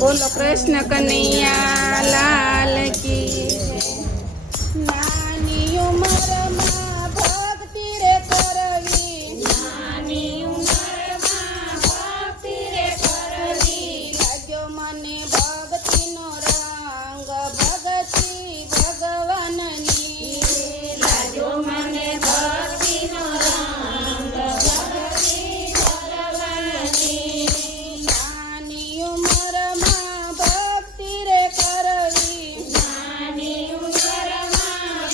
બોલો કૃષ્ણ કનૈયા લાલ કી જય. નાની ઉંમરમાં ભક્તિ રે કરવી, નાની ઉંમરમાં ભક્તિ રે કરવી, લાગ્યો મને ભક્તિનો રંગ, ભક્તિ ભગવાનની, લાગ્યો મને ભક્તિનો રંગ, ભક્તિ ભગવાનની. નાની ઉંમરમાં ભક્તિ રે કરવી, નાની ઉંમરમાં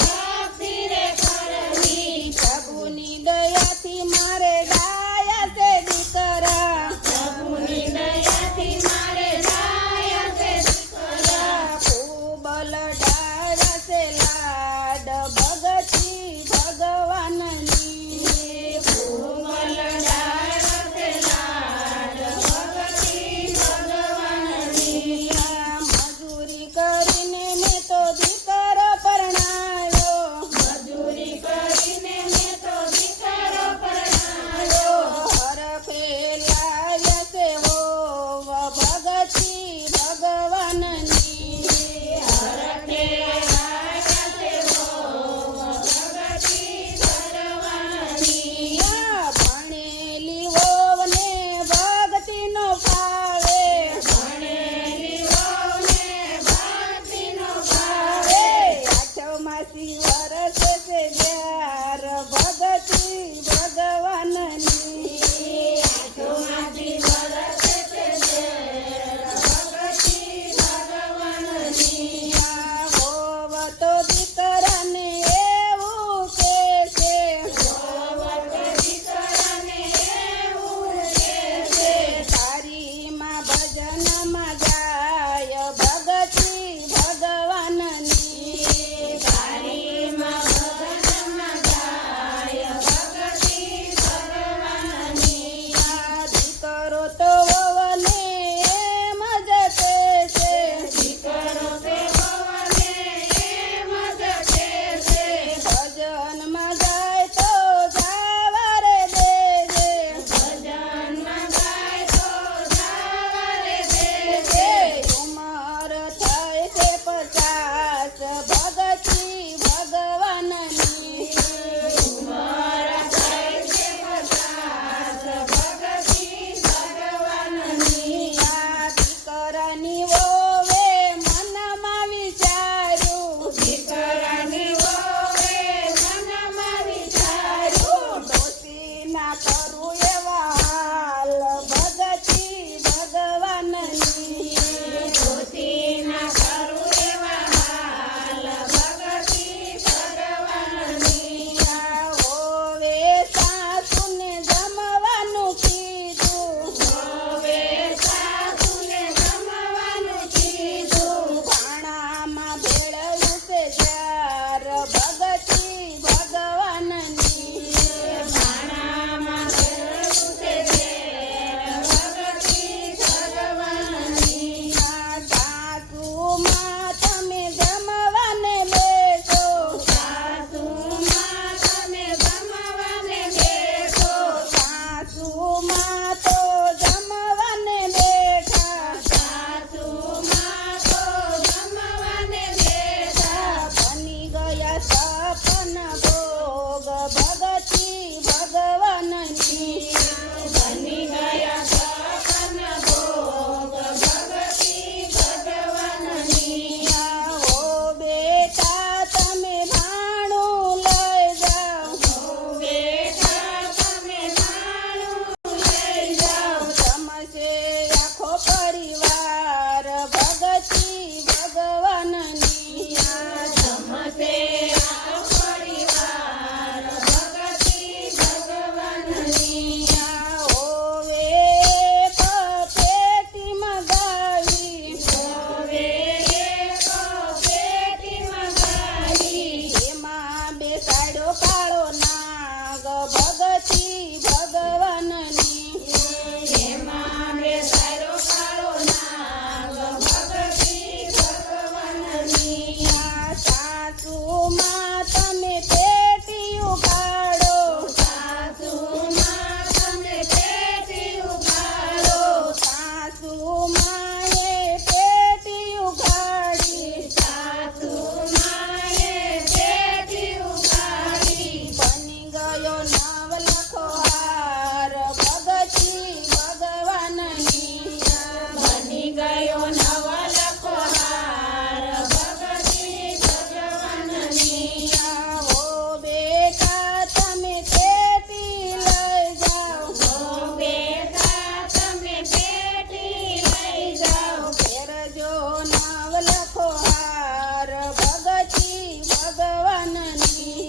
ગયો નવલખો હાર ભગતી ભગવાનની. આવો બેટા તમે પેટી લઈ જાઓ, ઓ બેટા તમે પેટી લઈ જાઓ. પહેરજો નવલખો હાર ભગતી ભગવાનની.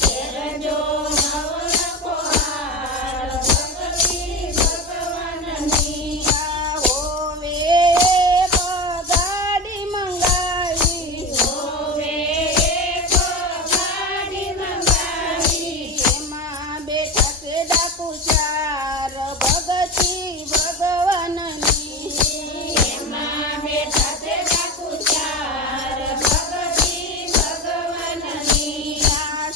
પહેરજો નવલખો હાર ભગતી ભગવાનની. હોવે એક ગાડી મંગાવી, હોવે એક ગાડી મંગાવી. એમાં બેઠા છે ડાકુ ચાર ભગતી ભગવાનની. એમાં બેઠા છે ડાકુ ચાર ભગતી ભગવાનની.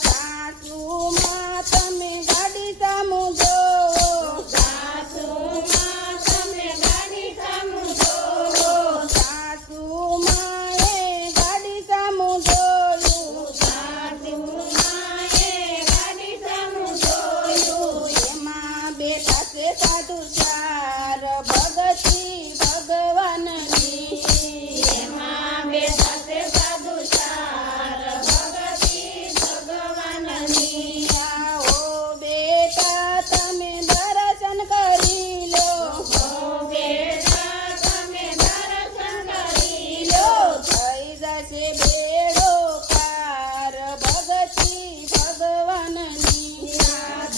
સાસુમાં તમે ગાડી સામુ જોવો, સાસુમાં તમે ગાડી સામુ જોવો. સાસુમાં એ ગાડી સામુ જોયું, સાસુમાં એ ગાડી સામુ જોયું. એમાં બેઠા છે સાધુ ચાર ભગતી ભગવાનની. એમાં બેઠા છે સાધુ ચાર ભગતી ભગવાનની. આવો બેટા તમે દર્શન કરી લો, ઓ બેટા તમે દર્શન કરી લો. થઈ જશે બેડો પાર ભગતી ભગવાનની.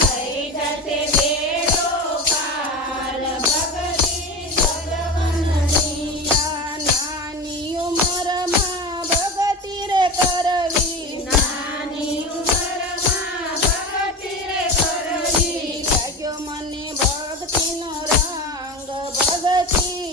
થઈ જશે બેડો પાર ભગતી ભગવાનની. નાની ઉંમરમાં ભગતી રે કરવી, નાની ઉંમરમાં ભગતી રે કરવી. લાગ્યો મને ભક્તિનો રંગ ભગતી